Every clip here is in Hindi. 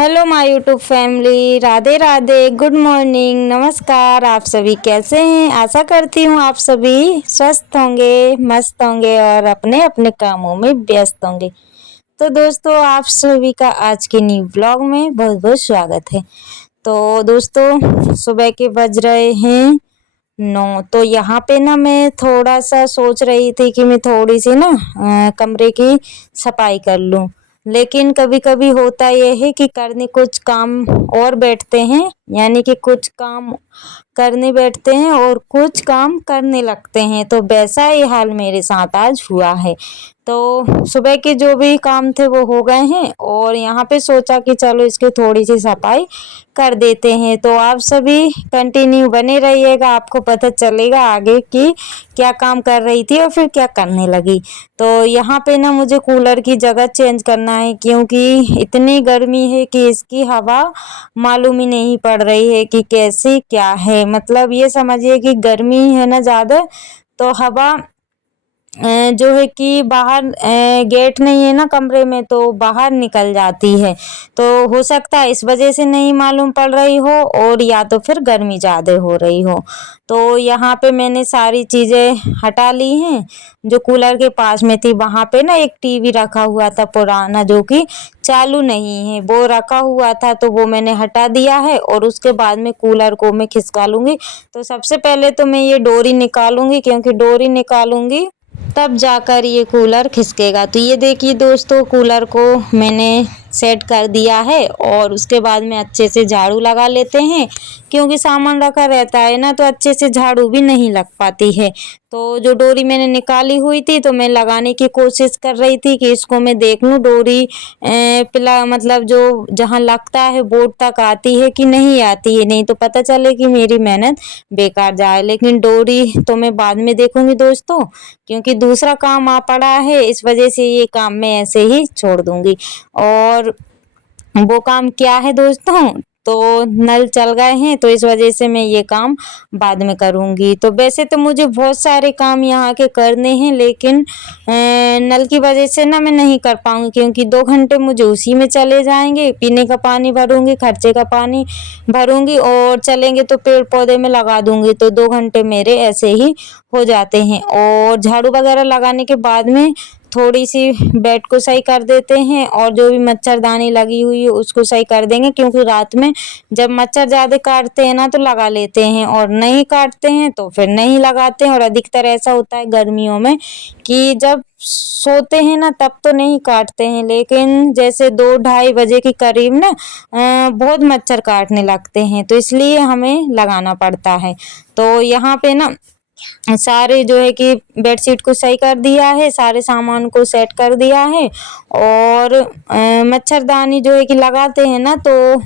Hello my YouTube family, Radhe Radhe, good morning, नमस्कार। आप सभी कैसे हैं? आशा करती हूँ आप सभी स्वस्थ होंगे, मस्त होंगे और अपने अपने कामों में व्यस्त होंगे। तो दोस्तों, आप सभी का आज के न्यू ब्लॉग में बहुत बहुत स्वागत है। तो दोस्तों, सुबह के बज रहे हैं 9। तो यहाँ पे ना मैं थोड़ा सा सोच रही थी कि मैं थोड़ी सी ना कमरे की सफाई कर लूँ। लेकिन कभी कभी होता यह है कि करने कुछ काम और बैठते हैं, यानी कि कुछ काम करने बैठते हैं और कुछ काम करने लगते हैं। तो वैसा ही हाल मेरे साथ आज हुआ है। तो सुबह के जो भी काम थे वो हो गए हैं और यहाँ पे सोचा कि चलो इसकी थोड़ी सी सफाई कर देते हैं। तो आप सभी कंटिन्यू बने रहिएगा, आपको पता चलेगा आगे कि क्या काम कर रही थी और फिर क्या करने लगी। तो यहाँ पे ना मुझे कूलर की जगह चेंज करना है, क्योंकि इतनी गर्मी है कि इसकी हवा मालूम ही नहीं पड़ रही है कि कैसी क्या है। मतलब ये समझिए कि गर्मी है ना ज़्यादा, तो हवा जो है कि बाहर गेट नहीं है ना कमरे में, तो बाहर निकल जाती है। तो हो सकता है इस वजह से नहीं मालूम पड़ रही हो, और या तो फिर गर्मी ज़्यादा हो रही हो। तो यहाँ पे मैंने सारी चीज़ें हटा ली हैं जो कूलर के पास में थी। वहाँ पे ना एक टीवी रखा हुआ था पुराना, जो कि चालू नहीं है, वो रखा हुआ था, तो वो मैंने हटा दिया है। और उसके बाद में कूलर को मैं खिसका लूँगी। तो सबसे पहले तो मैं ये डोरी निकालूँगी, क्योंकि डोरी निकालूँगी तब जाकर ये कूलर खिसकेगा। तो ये देखिए दोस्तों, कूलर को मैंने सेट कर दिया है और उसके बाद में अच्छे से झाड़ू लगा लेते हैं, क्योंकि सामान रखा रहता है ना, तो अच्छे से झाड़ू भी नहीं लग पाती है। तो जो डोरी मैंने निकाली हुई थी, तो मैं लगाने की कोशिश कर रही थी कि इसको मैं देख लूँ डोरी पिला मतलब जो जहाँ लगता है बोर्ड तक आती है कि नहीं आती है, नहीं तो पता चले कि मेरी मेहनत बेकार जाए। लेकिन डोरी तो मैं बाद में देखूंगी दोस्तों, क्योंकि दूसरा काम आ पड़ा है, इस वजह से ये काम मैं ऐसे ही छोड़ दूंगी। और वो काम क्या है दोस्तों, तो नल चल गए हैं, तो इस वजह से मैं ये काम बाद में करूंगी। तो वैसे तो मुझे बहुत सारे काम यहाँ के करने हैं, लेकिन नल की वजह से ना मैं नहीं कर पाऊंगी, क्योंकि 2 घंटे मुझे उसी में चले जाएंगे। पीने का पानी भरूंगी, खर्चे का पानी भरूंगी, और चलेंगे तो पेड़ पौधे में लगा दूंगी। तो 2 घंटे मेरे ऐसे ही हो जाते हैं। और झाड़ू वगैरह लगाने के बाद में थोड़ी सी बेड को सही कर देते हैं, और जो भी मच्छरदानी लगी हुई है उसको सही कर देंगे, क्योंकि रात में जब मच्छर ज़्यादा काटते हैं ना तो लगा लेते हैं, और नहीं काटते हैं तो फिर नहीं लगाते हैं। और अधिकतर ऐसा होता है गर्मियों में कि जब सोते हैं ना तब तो नहीं काटते हैं, लेकिन जैसे 2-2:30 बजे के करीब ना बहुत मच्छर काटने लगते हैं, तो इसलिए हमें लगाना पड़ता है। तो यहाँ पे ना सारे जो है कि बेडशीट को सही कर दिया है, सारे सामान को सेट कर दिया है। और मच्छरदानी जो है कि लगाते हैं ना, तो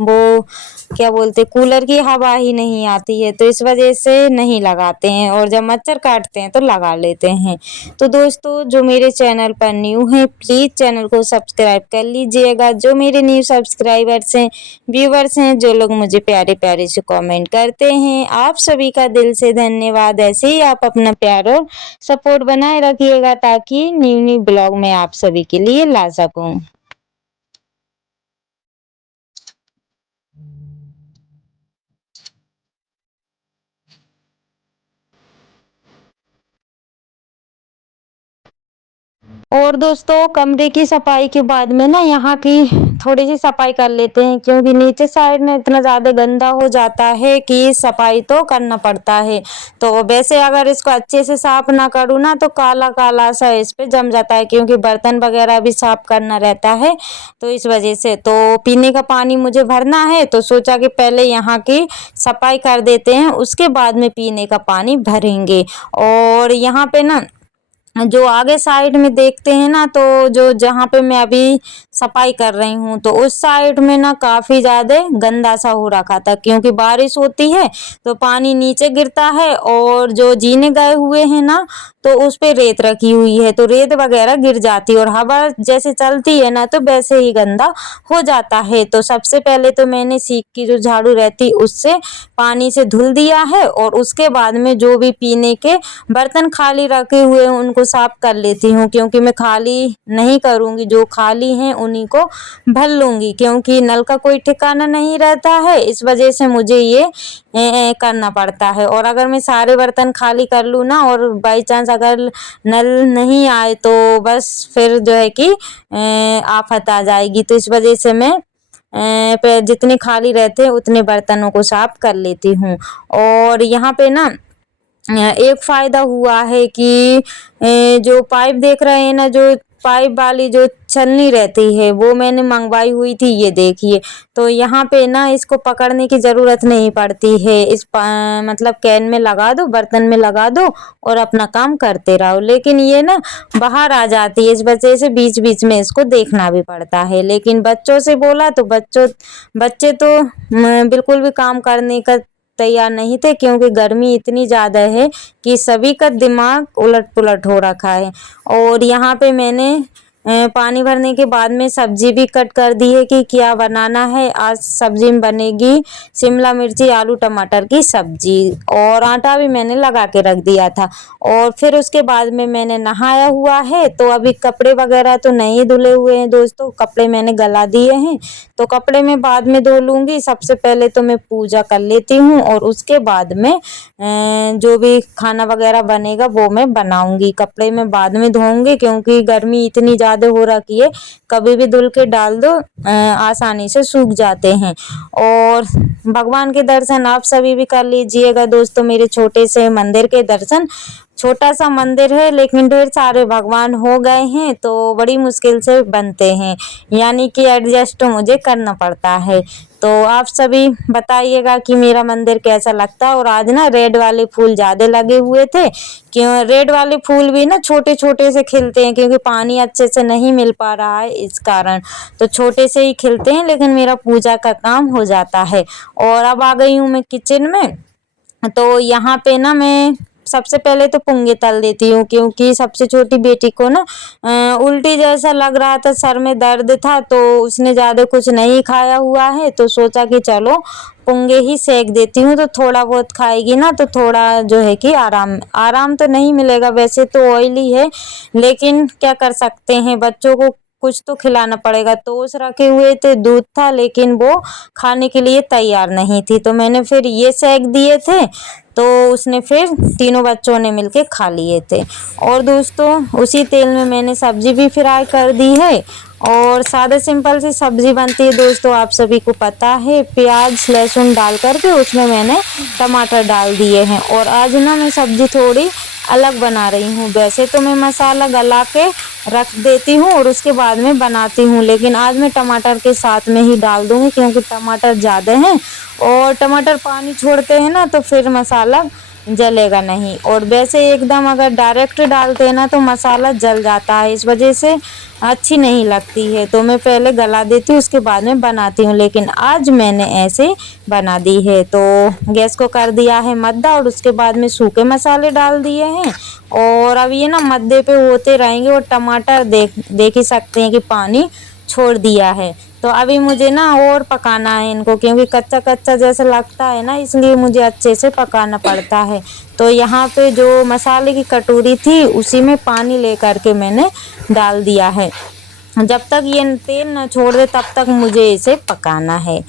वो क्या बोलते, कूलर की हवा ही नहीं आती है, तो इस वजह से नहीं लगाते हैं। और जब मच्छर काटते हैं तो लगा लेते हैं। तो दोस्तों, जो मेरे चैनल पर न्यू है, प्लीज़ चैनल को सब्सक्राइब कर लीजिएगा। जो मेरे न्यू सब्सक्राइबर्स हैं, व्यूवर्स हैं, जो लोग मुझे प्यारे प्यारे से कमेंट करते हैं, आप सभी का दिल से धन्यवाद। ऐसे ही आप अपना प्यार और सपोर्ट बनाए रखिएगा, ताकि न्यू न्यू ब्लॉग मैं आप सभी के लिए ला सकूं। और दोस्तों, कमरे की सफाई के बाद में ना यहाँ की थोड़ी सी सफाई कर लेते हैं, क्योंकि नीचे साइड में इतना ज़्यादा गंदा हो जाता है कि सफाई तो करना पड़ता है। तो वैसे अगर इसको अच्छे से साफ ना करूँ ना, तो काला काला सा इस पे जम जाता है, क्योंकि बर्तन वगैरह भी साफ करना रहता है। तो इस वजह से तो पीने का पानी मुझे भरना है, तो सोचा कि पहले यहाँ की सफाई कर देते हैं, उसके बाद में पीने का पानी भरेंगे। और यहाँ पे ना जो आगे साइड में देखते हैं ना, तो जो जहाँ पे मैं अभी सफाई कर रही हूँ, तो उस साइड में ना काफ़ी ज़्यादा गंदा सा हो रखा था, क्योंकि बारिश होती है तो पानी नीचे गिरता है, और जो जीने गए हुए हैं ना, तो उस पे रेत रखी हुई है, तो रेत वगैरह गिर जाती है, और हवा जैसे चलती है ना, तो वैसे ही गंदा हो जाता है। तो सबसे पहले तो मैंने सीख की जो झाड़ू रहती उससे पानी से धुल दिया है, और उसके बाद में जो भी पीने के बर्तन खाली रखे हुए हैं उनको को साफ कर लेती हूँ, क्योंकि मैं खाली नहीं करूँगी, जो खाली हैं उन्हीं को भर लूँगी, क्योंकि नल का कोई ठिकाना नहीं रहता है। इस वजह से मुझे ये करना पड़ता है। और अगर मैं सारे बर्तन खाली कर लूँ ना और बाई चांस अगर नल नहीं आए तो बस फिर जो है कि आफत आ जाएगी। तो इस वजह से मैं पे जितने खाली रहते हैं उतने बर्तनों को साफ कर लेती हूँ। और यहाँ पे ना एक फ़ायदा हुआ है कि जो पाइप देख रहे हैं ना, जो पाइप वाली जो छलनी रहती है वो मैंने मंगवाई हुई थी, ये देखिए। तो यहाँ पे ना इसको पकड़ने की ज़रूरत नहीं पड़ती है, इस मतलब कैन में लगा दो, बर्तन में लगा दो और अपना काम करते रहो। लेकिन ये ना बाहर आ जाती है, इस वजह से बीच बीच में इसको देखना भी पड़ता है। लेकिन बच्चों से बोला तो बच्चे तो बिल्कुल भी काम करने का तैयार नहीं थे, क्योंकि गर्मी इतनी ज़्यादा है कि सभी का दिमाग उलट पुलट हो रखा है। और यहाँ पे मैंने पानी भरने के बाद में सब्जी भी कट कर दी है कि क्या बनाना है। आज सब्जी में बनेगी शिमला मिर्ची आलू टमाटर की सब्जी, और आटा भी मैंने लगा के रख दिया था। और फिर उसके बाद में मैंने नहाया हुआ है, तो अभी कपड़े वगैरह तो नहीं धुले हुए हैं दोस्तों, कपड़े मैंने गला दिए हैं, तो कपड़े मैं बाद में धो लूँगी। सबसे पहले तो मैं पूजा कर लेती हूँ और उसके बाद में जो भी खाना वगैरह बनेगा वो मैं बनाऊँगी। कपड़े मैं बाद में धोऊँगी, क्योंकि गर्मी इतनी ज़्यादा हो रखी है, कभी भी धुल के डाल दो आसानी से सूख जाते हैं। और भगवान के दर्शन आप सभी भी कर लीजिएगा दोस्तों, मेरे छोटे से मंदिर के दर्शन। छोटा सा मंदिर है लेकिन ढेर सारे भगवान हो गए हैं, तो बड़ी मुश्किल से बनते हैं, यानी कि एडजस्ट मुझे करना पड़ता है। तो आप सभी बताइएगा कि मेरा मंदिर कैसा लगता है। और आज ना रेड वाले फूल ज़्यादा लगे हुए थे, क्यों रेड वाले फूल भी ना छोटे छोटे से खिलते हैं, क्योंकि पानी अच्छे से नहीं मिल पा रहा है इस कारण, तो छोटे से ही खिलते हैं, लेकिन मेरा पूजा का काम हो जाता है। और अब आ गई हूँ मैं किचन में। तो यहाँ पे ना मैं सबसे पहले तो पुंगे तल देती हूँ, क्योंकि सबसे छोटी बेटी को ना उल्टी जैसा लग रहा था, सर में दर्द था, तो उसने ज़्यादा कुछ नहीं खाया हुआ है, तो सोचा कि चलो पुंगे ही सेक देती हूँ, तो थोड़ा बहुत खाएगी ना, तो थोड़ा जो है कि आराम तो नहीं मिलेगा। वैसे तो ऑयली है, लेकिन क्या कर सकते हैं, बच्चों को कुछ तो खिलाना पड़ेगा। टोस्ट रखे हुए थे, दूध था, लेकिन वो खाने के लिए तैयार नहीं थी, तो मैंने फिर ये सेक दिए थे, तो उसने फिर तीनों बच्चों ने मिलके खा लिए थे। और दोस्तों उसी तेल में मैंने सब्जी भी फ्राई कर दी है, और सादा सिंपल सी सब्जी बनती है दोस्तों, आप सभी को पता है। प्याज लहसुन डाल करके उसमें मैंने टमाटर डाल दिए हैं। और आज ना मैं सब्जी थोड़ी अलग बना रही हूँ। वैसे तो मैं मसाला गला के रख देती हूँ और उसके बाद में बनाती हूँ, लेकिन आज मैं टमाटर के साथ में ही डाल दूँगी, क्योंकि टमाटर ज़्यादा हैं और टमाटर पानी छोड़ते हैं ना, तो फिर मसाला जलेगा नहीं। और वैसे एकदम अगर डायरेक्ट डालते हैं ना तो मसाला जल जाता है, इस वजह से अच्छी नहीं लगती है। तो मैं पहले गला देती हूँ, उसके बाद में बनाती हूँ, लेकिन आज मैंने ऐसे बना दी है। तो गैस को कर दिया है मद्दा और उसके बाद में सूखे मसाले डाल दिए हैं। और अब ये ना मद्दे पे होते रहेंगे। और टमाटर देख ही सकते हैं कि पानी छोड़ दिया है। तो अभी मुझे ना और पकाना है इनको, क्योंकि कच्चा कच्चा जैसा लगता है ना, इसलिए मुझे अच्छे से पकाना पड़ता है। तो यहाँ पे जो मसाले की कटोरी थी उसी में पानी ले करके मैंने डाल दिया है। जब तक ये तेल न छोड़ दे तब तक मुझे इसे पकाना है।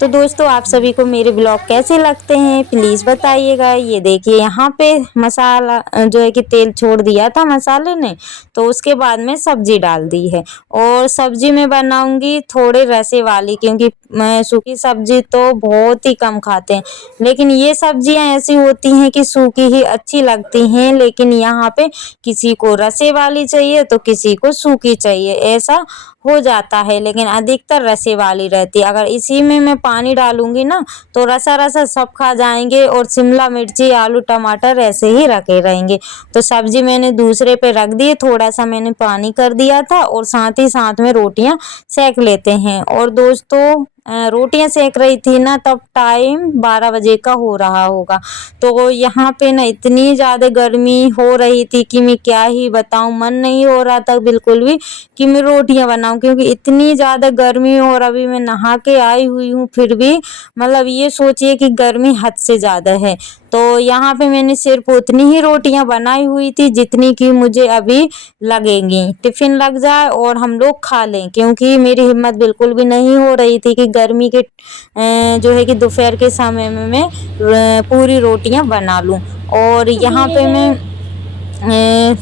तो दोस्तों आप सभी को मेरे ब्लॉग कैसे लगते हैं प्लीज़ बताइएगा। ये देखिए यहाँ पे मसाला जो है कि तेल छोड़ दिया था मसाले ने, तो उसके बाद में सब्जी डाल दी है। और सब्जी में बनाऊंगी थोड़े रसे वाली, क्योंकि मैं सूखी सब्जी तो बहुत ही कम खाते हैं, लेकिन ये सब्जियां ऐसी होती हैं कि सूखी ही अच्छी लगती हैं। लेकिन यहाँ पे किसी को रसे वाली चाहिए तो किसी को सूखी चाहिए, ऐसा हो जाता है, लेकिन अधिकतर रसे वाली रहती है। अगर इसी में मैं पानी डालूंगी ना तो रसा रसा सब खा जाएंगे, और शिमला मिर्ची आलू टमाटर ऐसे ही रखे रहेंगे। तो सब्जी मैंने दूसरे पे रख दी, थोड़ा सा मैंने पानी कर दिया था, और साथ ही साथ में रोटियां सेक लेते हैं। और दोस्तों रोटियां सेक रही थी ना, तब टाइम 12 बजे का हो रहा होगा। तो यहाँ पे ना इतनी ज़्यादा गर्मी हो रही थी कि मैं क्या ही बताऊँ, मन नहीं हो रहा था बिल्कुल भी कि मैं रोटियां बनाऊं, क्योंकि इतनी ज़्यादा गर्मी। और अभी मैं नहा के आई हुई हूँ, फिर भी मतलब ये सोचिए कि गर्मी हद से ज़्यादा है। तो यहाँ पे मैंने सिर्फ उतनी ही रोटियां बनाई हुई थी जितनी कि मुझे अभी लगेंगी, टिफ़िन लग जाए और हम लोग खा लें, क्योंकि मेरी हिम्मत बिल्कुल भी नहीं हो रही थी कि गर्मी के जो है कि दोपहर के समय में मैं पूरी रोटियां बना लूं। और यहाँ पे मैं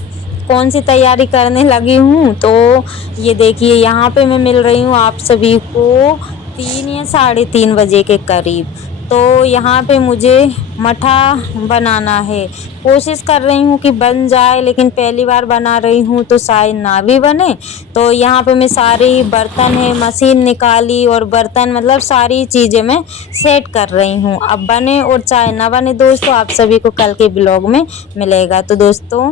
कौन सी तैयारी करने लगी हूँ, तो ये देखिए यहाँ पे मैं मिल रही हूँ आप सभी को 3 या साढ़े 3 बजे के करीब। तो यहाँ पे मुझे मठा बनाना है, कोशिश कर रही हूँ कि बन जाए, लेकिन पहली बार बना रही हूँ तो शायद ना भी बने। तो यहाँ पे मैं सारे बर्तन है मशीन निकाली और बर्तन मतलब सारी चीज़ें मैं सेट कर रही हूँ। अब बने और चाहे ना बने दोस्तों, आप सभी को कल के ब्लॉग में मिलेगा। तो दोस्तों